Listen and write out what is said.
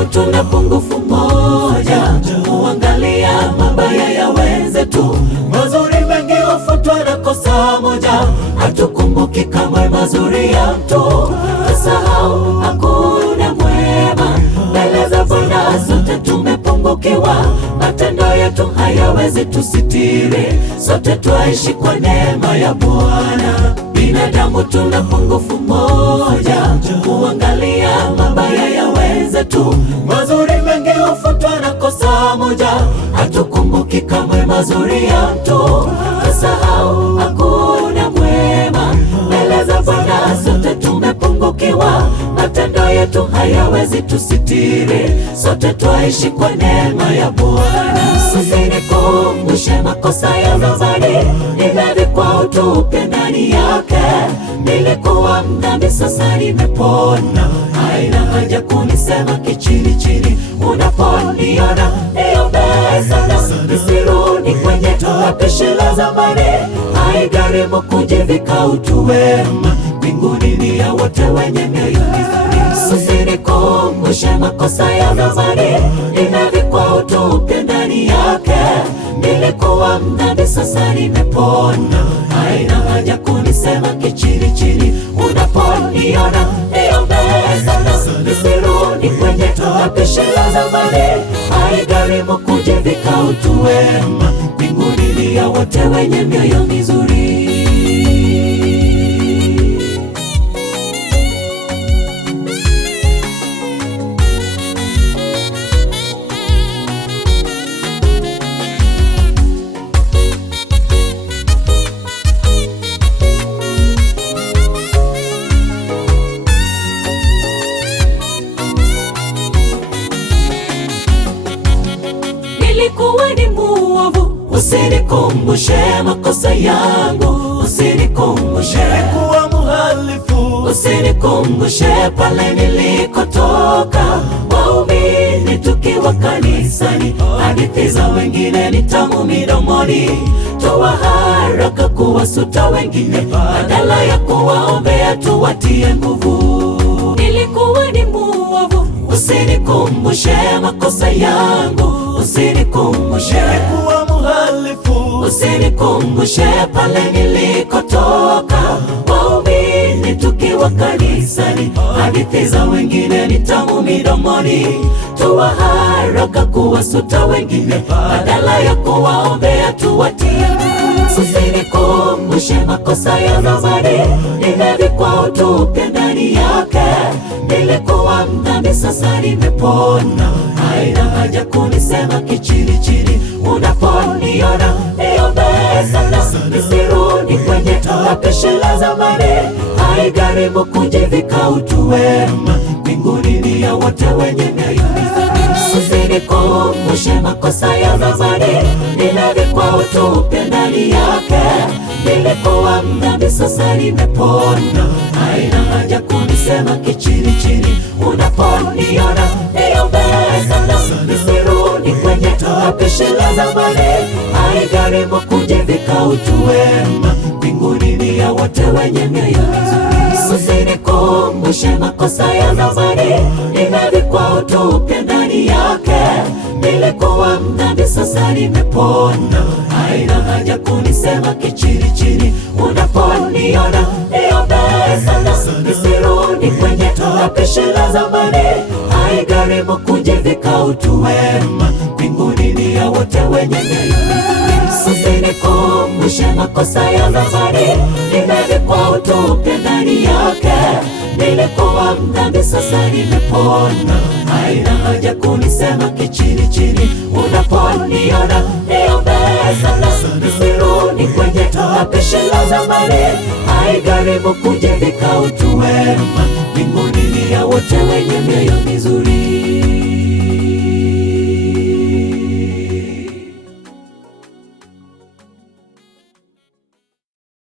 Binadamu tuna pungufu moja, kuangalia mabaya ya wenzetu. Mazuri mengi hufutwa na kosa moja, hatukumbuki kamwe mazuri ya mtu. Tusahau hakuna mwema mbele za Bwana, sote tumepungukiwa. Matendo yetu hayawezi tusitiri, sote twaishi kwa neema ya Bwana. Binadamu tuna pungufu moja, kuangalia mabaya ya wenzetu. Mazuri mengi hufutwa na kosa moja, hatukumbuki kamwe mazuri ya mtu. Tusahau hakuna mwema mbele za Bwana, sote tumepungukiwa. Matendo yetu hayawezi tusitiri, sote twaishi kwa neema ya Bwana. Usinikumbushe makosa ya zamani, nimevikwa utupe ndani yake. Nilikuwa mdhambi, sasa nimepona. Haina haja kunisema kichini, unaponiona niombee sana, nisirudi kwenye pishi la zamani. Haigharimu kujivika utu wema, mbinguni ni ya wote wenye mioyo mizuri. Usinikumbushe makosa ya zamani, nimevikwa utupe ndani yake. Nilikuwa mdhambi, sasa nimepona. Haina haja kunisema kichini, unaponiona niombee sana, nisirudi kwenye pishi la zamani. Haigharimu kujivika utu wema, mbinguni ni ya wote wenye mioyo mizuri. Nilikuwa ni muovu, usinikumbushe makosa yangu. Usinikumbushe kuwa muhalifu, usinikumbushe pale nilikotoka. Waumini tukiwa kanisani, hadithi za wengine ni tamu midomoni. Toa haraka kuwasuta wengine, badala ya kuwaombea tuwatie nguvu. Nilikuwa ni muovu, usinikumbushe makosa yangu. Usinikumbushe kuwa muhalifu, usinikumbushe pale nilikotoka. Waumini tukiwa kanisani, hadithi za wengine ni tamu midomoni. Toa haraka kuwasuta wengine, badala ya kuwaombea tuwatie nguvu. Usinikumbushe makosa ya zamani, nimevikwa utupe ndani yake. Nilikuwa mdhambi, sasa nimepona. Haina haja kunisema kichini, unaponiona niombee sana, nisirudi kwenye pishi la zamani. Haigharimu kujivika utu wema, mbinguni ni ya wote wenye mioyo mizuri. Usinikumbushe makosa ya zamani, nimevikwa utupe ndani yake. Nilikuwa mdhambi, sasa nimepona. Haina haja kunisema kichini, unaponiona niombee sana, nisirudi kwenye pishi la zamani. Haigharimu kujivika utu wema, mbinguni ni ya wote wenye mioyo mizuri. Usinikumbushe makosa ya zamani, nimevikwa utupe ndani yake. Nilikuwa mdhambi, sasa nimepona. Haina haja kunisema kichini, unaponiona niombee sana, nisirudi kwenye pishi la zamani. Haigharimu kujivika utu wema, mbinguni ni ya wote wenye mioyo mizuri. Usinikumbushe makosa ya zamani, nimevikwa utupe ndani yake. Nilikuwa mdhambi, sasa nimepona. Haina haja kunisema kichini, unaponiona niombee sana, nisirudi kwenye pishi la zamani. Haigharimu kujivika utu wema, mbinguni ni ya wote wenye mioyo mizuri.